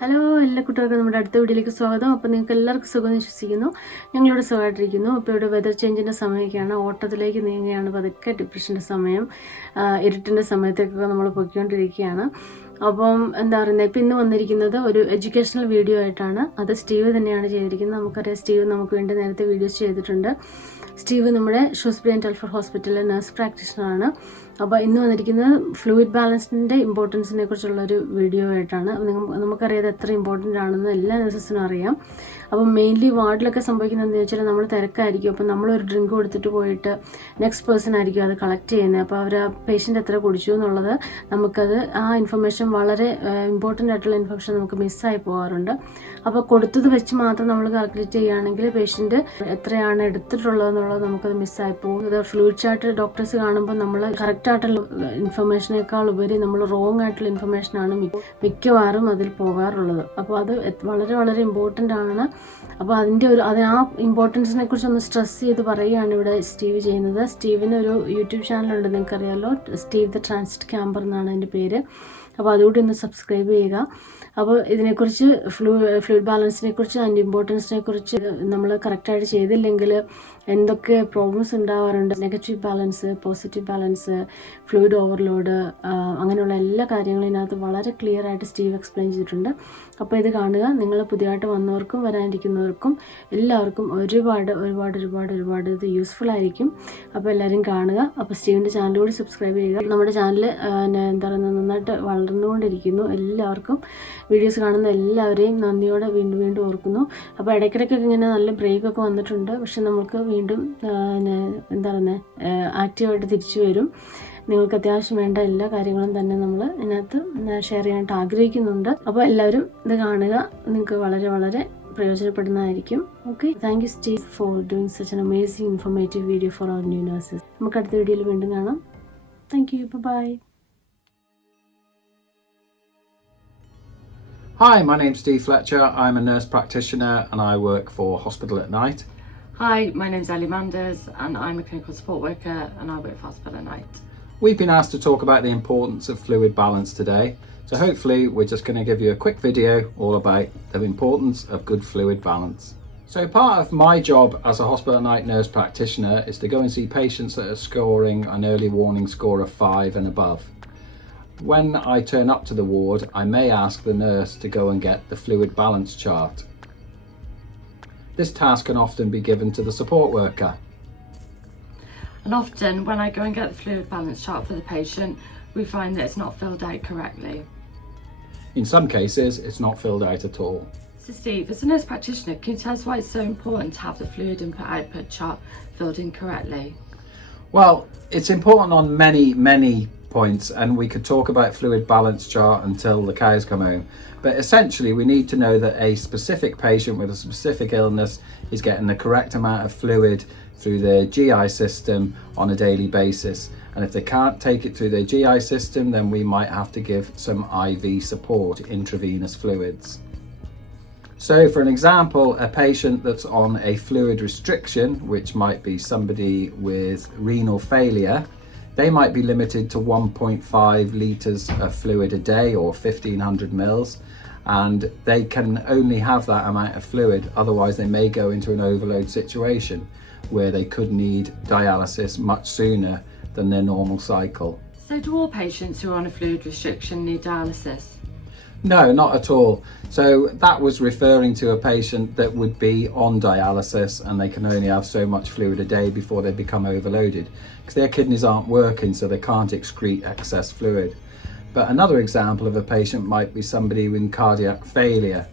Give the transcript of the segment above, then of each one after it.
Hello എല്ലാ കുട്ടികൾക്കും നമ്മുടെ അടുത്ത വീഡിയോയിലേക്ക് സ്വാഗതം. അപ്പോൾ നിങ്ങൾക്ക് എല്ലാവർക്കും സുഖം വിശ്വസിക്കുന്നു. ഞങ്ങളിവിടെ സുഖമായിട്ടിരിക്കുന്നു. അപ്പോൾ ഇവിടെ വെതർ ചേഞ്ചിൻ്റെ സമയമൊക്കെയാണ്, ഓട്ടത്തിലേക്ക് നീങ്ങുകയാണ് പതുക്കെ. ഡിപ്രഷൻ്റെ സമയം, ഇരുട്ടിൻ്റെ സമയത്തേക്കൊക്കെ നമ്മൾ പൊയ്ക്കൊണ്ടിരിക്കുകയാണ്. അപ്പം എന്താ പറയുന്നത്, ഇപ്പം ഇന്ന് വന്നിരിക്കുന്നത് ഒരു എഡ്യൂക്കേഷണൽ വീഡിയോ ആയിട്ടാണ്. അത് സ്റ്റീവ് തന്നെയാണ് ചെയ്തിരിക്കുന്നത്. നമുക്കറിയാം, സ്റ്റീവ് നമുക്ക് വേണ്ടി നേരത്തെ വീഡിയോസ് ചെയ്തിട്ടുണ്ട്. സ്റ്റീവ് നമ്മുടെ ഷൂസ്ബറി ആൻഡ് ടെൽഫർ ഹോസ്പിറ്റലിലെ നഴ്സ് പ്രാക്ടീഷണറാണ്. അപ്പോൾ ഇന്ന് വന്നിരിക്കുന്നത് ഫ്ലൂയിഡ് ബാലൻസിൻ്റെ ഇമ്പോർട്ടൻസിനെ കുറിച്ചുള്ളൊരു വീഡിയോ ആയിട്ടാണ്. നമുക്കറിയാം എത്ര ഇമ്പോർട്ടൻ്റ് ആണെന്ന് എല്ലാ നഴ്സസിനും അറിയാം. അപ്പം മെയിൻലി വാർഡിലൊക്കെ സംഭവിക്കുന്നത് എന്താണെന്ന് വെച്ചാൽ നമ്മൾ തിരക്കായിരിക്കും. അപ്പോൾ നമ്മളൊരു ഡ്രിങ്ക് കൊടുത്തിട്ട് പോയിട്ട് നെക്സ്റ്റ് പേഴ്സൺ ആയിരിക്കും അത് കളക്ട് ചെയ്യുന്നത്. അപ്പോൾ അവർ ആ പേഷ്യൻ്റ് എത്ര കുടിച്ചു എന്നുള്ളത് നമുക്കത് ആ ഇൻഫർമേഷൻ വളരെ ഇമ്പോർട്ടൻ്റ് ആയിട്ടുള്ള ഇൻഫർമേഷൻ നമുക്ക് മിസ്സായി പോകാറുണ്ട്. അപ്പോൾ കൊടുത്തത് വെച്ച് മാത്രം നമ്മൾ കാൽക്കുലേറ്റ് ചെയ്യുകയാണെങ്കിൽ പേഷ്യൻ്റ് എത്രയാണ് എടുത്തിട്ടുള്ളതെന്നുള്ളത് നമുക്കത് മിസ്സായി പോകും. ഇത് ഫ്ലൂയിഡ് ചാർട്ട് ഡോക്ടേഴ്സ് കാണുമ്പോൾ നമ്മൾ കറക്റ്റ് ആയിട്ടുള്ള ഇൻഫർമേഷനേക്കാൾ ഉപരി നമ്മൾ റോങ് ആയിട്ടുള്ള ഇൻഫർമേഷനാണ് മിക്കവാറും അതിൽ പോകാറുള്ളത്. അപ്പോൾ അത് വളരെ വളരെ ഇമ്പോർട്ടൻ്റ് ആണ്. അപ്പോൾ ആ ഇമ്പോർട്ടൻസിനെ കുറിച്ച് ഒന്ന് സ്ട്രെസ് ചെയ്ത് പറയുകയാണ് ഇവിടെ സ്റ്റീവ് ചെയ്യുന്നത്. സ്റ്റീവിന് ഒരു യൂട്യൂബ് ചാനലുണ്ട്, നിങ്ങൾക്കറിയാമല്ലോ, സ്റ്റീവ് ദ ട്രാൻസിറ്റ് ക്യാമ്പർ എന്നാണ് അതിൻ്റെ പേര്. അപ്പോൾ അതുകൂടി ഒന്ന് സബ്സ്ക്രൈബ് ചെയ്യുക. അപ്പോൾ ഇതിനെക്കുറിച്ച് ഫ്ലൂയിഡ് ബാലൻസിനെ കുറിച്ച്, അതിൻ്റെ ഇമ്പോർട്ടൻസിനെ കുറിച്ച് നമ്മൾ കറക്റ്റായിട്ട് ചെയ്തില്ലെങ്കിൽ എന്തൊക്കെ പ്രോബ്ലംസ് ഉണ്ടാവാറുണ്ട്, negative balance, positive balance, fluid overload, അങ്ങനെയുള്ള എല്ലാ കാര്യങ്ങളും ഇതിനകത്ത് വളരെ ക്ലിയർ ആയിട്ട് സ്റ്റീവ് എക്സ്പ്ലെയിൻ ചെയ്തിട്ടുണ്ട്. അപ്പോൾ ഇത് കാണുക. നിങ്ങൾ പുതിയതായിട്ട് വന്നവർക്കും വരാനിരിക്കുന്നവർക്കും എല്ലാവർക്കും ഒരുപാട് ഒരുപാട് ഒരുപാട് ഒരുപാട് ഇത് യൂസ്ഫുൾ ആയിരിക്കും. അപ്പോൾ എല്ലാവരും കാണുക. അപ്പോൾ സ്റ്റീവിൻ്റെ ചാനൽ കൂടി സബ്സ്ക്രൈബ് ചെയ്യുക. നമ്മുടെ ചാനൽ എന്താ പറയുക, നന്നായിട്ട് വളർന്നുകൊണ്ടിരിക്കുന്നു. എല്ലാവർക്കും വീഡിയോസ് കാണുന്ന എല്ലാവരെയും നന്ദിയോടെ വീണ്ടും വീണ്ടും ഓർക്കുന്നു. അപ്പോൾ ഇടയ്ക്കിടയ്ക്കൊക്കെ ഇങ്ങനെ നല്ല ബ്രേക്കൊക്കെ വന്നിട്ടുണ്ട്. പക്ഷെ നമുക്ക് വീണ്ടും എന്താ പറയുന്നത്, ആക്റ്റീവായിട്ട് തിരിച്ചു വരും. നിങ്ങൾക്ക് അത്യാവശ്യം വേണ്ട എല്ലാ കാര്യങ്ങളും തന്നെ നമ്മൾ ഇതിനകത്ത് ഷെയർ ചെയ്യാനായിട്ട് ആഗ്രഹിക്കുന്നുണ്ട്. അപ്പോൾ എല്ലാവരും ഇത് കാണുക. നിങ്ങൾക്ക് വളരെ വളരെ പ്രയോജനപ്പെടുന്നതായിരിക്കും. Okay, thank you Steve for doing such an amazing informative video for our new nurses. നമുക്ക് അടുത്ത വീഡിയോയിൽ വീണ്ടും കാണാം. Thank you. Bye. Hi, my name's Steve Fletcher. I'm a nurse practitioner and I work for Hospital at Night. Hi, my name's Ellie Manders and I'm a clinical support worker and I work for Hospital at Night. We've been asked to talk about the importance of fluid balance today. So hopefully we're just going to give you a quick video all about the importance of good fluid balance. So part of my job as a Hospital at Night nurse practitioner is to go and see patients that are scoring an early warning score of 5 and above. When I turn up to the ward, I may ask the nurse to go and get the fluid balance chart. This task can often be given to the support worker. And often when I go and get the fluid balance chart for the patient, we find that it's not filled out correctly. In some cases, it's not filled out at all. So Steve, as a nurse practitioner, can you tell us why it's so important to have the fluid input-output chart filled in correctly? Well, it's important on many points, and we could talk about fluid balance chart until the cows come home. But essentially, we need to know that a specific patient with a specific illness is getting the correct amount of fluid through their GI system on a daily basis. And if they can't take it through their GI system, then we might have to give some IV support, intravenous fluids. So for an example, a patient that's on a fluid restriction, which might be somebody with renal failure, they might be limited to 1.5 litres of fluid a day or 1500 mils, and they can only have that amount of fluid, otherwise they may go into an overload situation where they could need dialysis much sooner than their normal cycle. So do all patients who are on a fluid restriction need dialysis? No, not at all. So that was referring to a patient that would be on dialysis and they can only have so much fluid a day before they become overloaded because their kidneys aren't working, so they can't excrete excess fluid. But another example of a patient might be somebody with cardiac failure.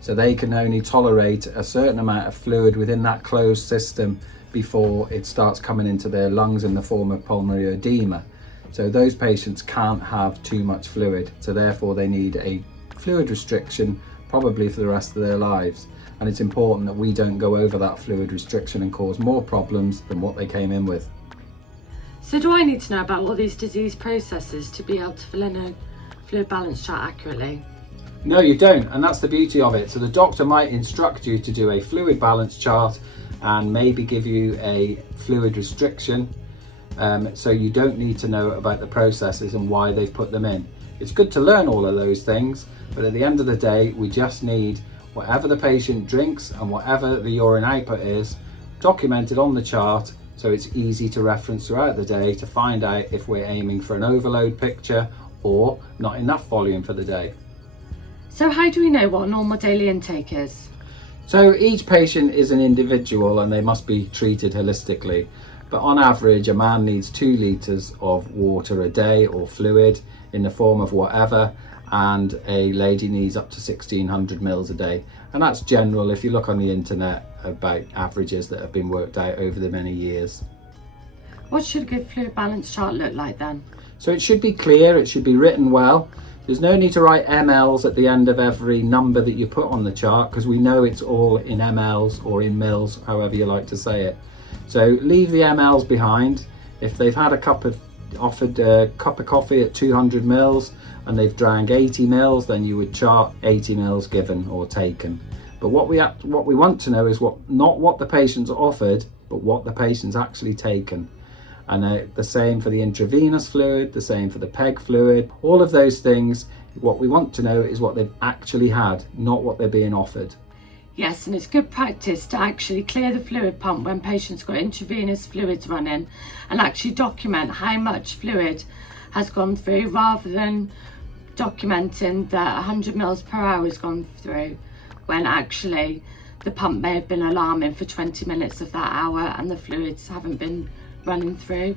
So they can only tolerate a certain amount of fluid within that closed system before it starts coming into their lungs in the form of pulmonary edema. So those patients can't have too much fluid, so therefore they need a fluid restriction probably for the rest of their lives. And it's important that we don't go over that fluid restriction and cause more problems than what they came in with. So do I need to know about all these disease processes to be able to fill in a fluid balance chart accurately? No, you don't, and that's the beauty of it. So the doctor might instruct you to do a fluid balance chart and maybe give you a fluid restriction, so you don't need to know about the processes and why they've put them in. It's good to learn all of those things, but at the end of the day, we just need whatever the patient drinks and whatever the urine output is documented on the chart, so it's easy to reference throughout the day to find out if we're aiming for an overload picture or not enough volume for the day. So how do we know what a normal daily intake is? So each patient is an individual and they must be treated holistically. But on average, a man needs 2 litres of water a day or fluid in the form of whatever, and a lady needs up to 1600 mils a day. And that's general if you look on the internet about averages that have been worked out over the many years. What should a good fluid balance chart look like then? So it should be clear, it should be written well. There's no need to write mLs at the end of every number that you put on the chart, because we know it's all in mLs or in mils, however you like to say it. So leave the mLs behind. If they've had offered a cup of coffee at 200 mils and they've drank 80 mils, then you would chart 80 mils given or taken. But what we want to know is not what the patient's offered, but what the patient's actually taken. And the same for the intravenous fluid, the same for the PEG fluid, all of those things. What we want to know is what they've actually had, not what they're being offered. Yes, and it's good practice to actually clear the fluid pump when patients got intravenous fluids running and actually document how much fluid has gone through, rather than documenting that 100 mils per hour has gone through when actually the pump may have been alarming for 20 minutes of that hour and the fluids haven't been running through.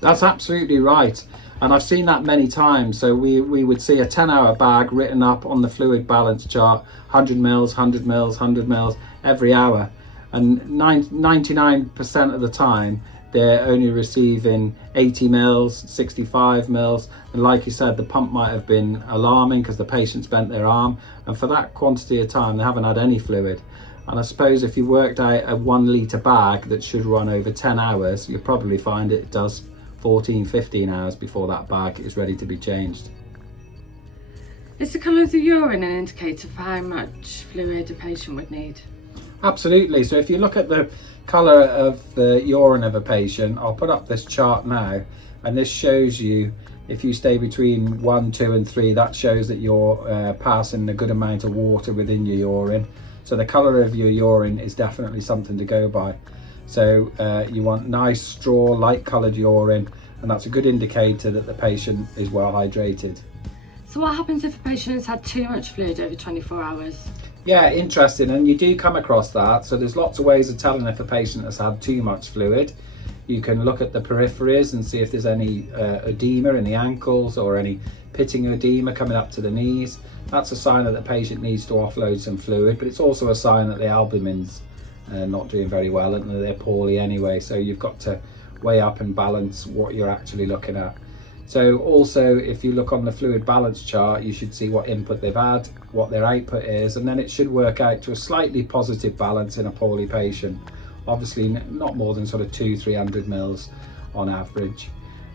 That's absolutely right, and I've seen that many times. So we would see a 10-hour bag written up on the fluid balance chart, 100 mils, 100 mils, 100 mils every hour, and 99% of the time they're only receiving 80 mils, 65 mils, and like you said, the pump might have been alarming because the patient's bent their arm, and for that quantity of time they haven't had any fluid. And I suppose if you worked out a 1 litre bag that should run over 10 hours, you'll probably find it does 14, 15 hours before that bag is ready to be changed. Is the colour of the urine an indicator for how much fluid a patient would need? Absolutely. So if you look at the colour of the urine of a patient, I'll put up this chart now, and this shows you if you stay between 1, 2 and 3, that shows that you're passing a good amount of water within your urine. So the colour of your urine is definitely something to go by. So you want nice straw, light coloured urine, and that's a good indicator that the patient is well hydrated. So what happens if a patient has had too much fluid over 24 hours? Yeah, interesting, and you do come across that. So there's lots of ways of telling if a patient has had too much fluid. You can look at the peripheries and see if there's any edema in the ankles or any pitting edema coming up to the knees. That's a sign that the patient needs to offload some fluid, but it's also a sign that the albumin's not doing very well and that they're poorly anyway. So you've got to weigh up and balance what you're actually looking at. So also, if you look on the fluid balance chart, you should see what input they've had, what their output is, and then it should work out to a slightly positive balance in a poorly patient. Obviously not more than sort of 200-300 mils on average.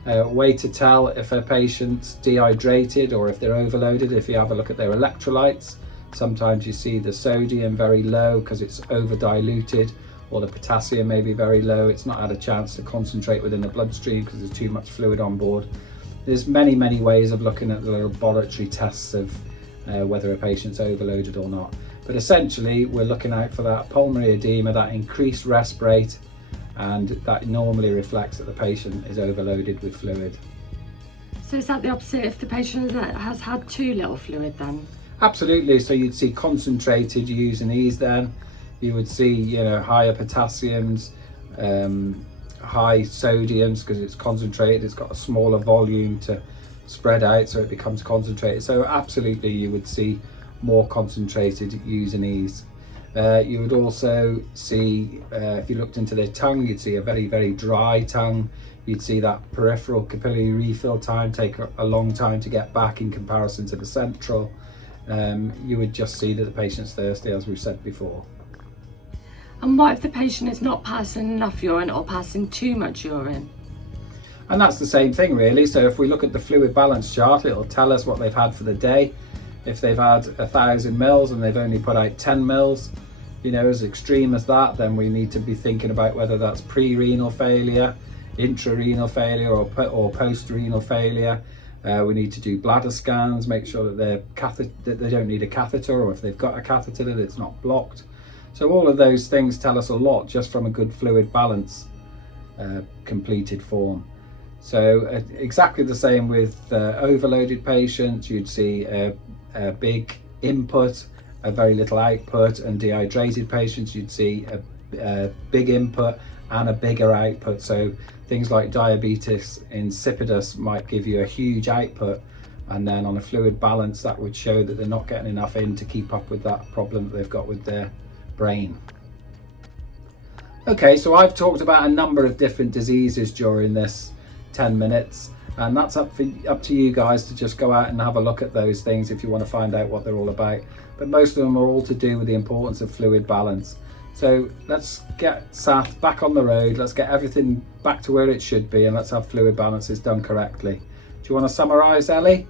Way to tell if a patient's dehydrated or if they're overloaded, if you have a look at their electrolytes, sometimes you see the sodium very low because it's over diluted, or the potassium may be very low, it's not had a chance to concentrate within the bloodstream because there's too much fluid on board. There's many ways of looking at the laboratory tests of whether a patient's overloaded or not, but essentially we're looking out for that pulmonary edema, that increased rest rate, and that normally reflects that the patient is overloaded with fluid. So is that the opposite if the patient has had too little fluid then? Absolutely. So you'd see concentrated U's and E's then. You would see, higher potassiums, high sodiums because it's concentrated, it's got a smaller volume to spread out, so it becomes concentrated. So absolutely you would see more concentrated U's and E's. You would also see, if you looked into their tongue, you'd see a very dry tongue. You'd see that peripheral capillary refill time take a long time to get back in comparison to the central. You would just see that the patient's thirsty, as we've said before. And what if the patient is not passing enough urine or passing too much urine? And that's the same thing really. So if we look at the fluid balance chart, it'll tell us what they've had for the day. If they've had 1,000 mils and they've only put out 10 mils, as extreme as that, then we need to be thinking about whether that's pre-renal failure, intra-renal failure or post-renal failure. We need to do bladder scans, make sure that they don't need a catheter, or if they've got a catheter that it's not blocked. So all of those things tell us a lot just from a good fluid balance completed form. So exactly the same with overloaded patients. You'd see a big input, a very little output, and dehydrated patients you'd see a big input and a bigger output. So things like diabetes insipidus might give you a huge output, and then on a fluid balance that would show that they're not getting enough in to keep up with that problem that they've got with their brain. Okay, so I've talked about a number of different diseases during this 10 minutes, and that's up to you guys to just go out and have a look at those things if you want to find out what they're all about. But most of them are all to do with the importance of fluid balance. So let's get Sath back on the road, let's get everything back to where it should be, and let's have fluid balances done correctly. Do you want to summarise, Ellie?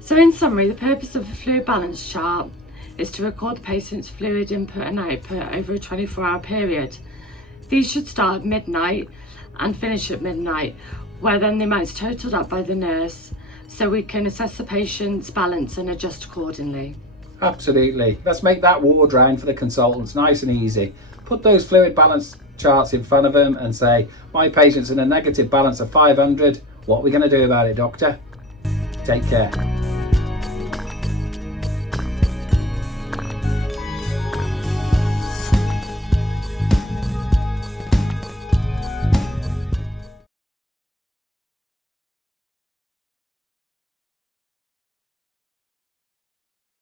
So in summary, the purpose of a fluid balance chart is to record the patient's fluid input and output over a 24-hour period. These should start at midnight and finish at midnight, where then the amount's totaled up by the nurse, so we can assess the patient's balance and adjust accordingly. Absolutely. Let's make that ward round for the consultants nice and easy. Put those fluid balance charts in front of them and say, my patient's in a negative balance of 500. What are we going to do about it, doctor? Take care.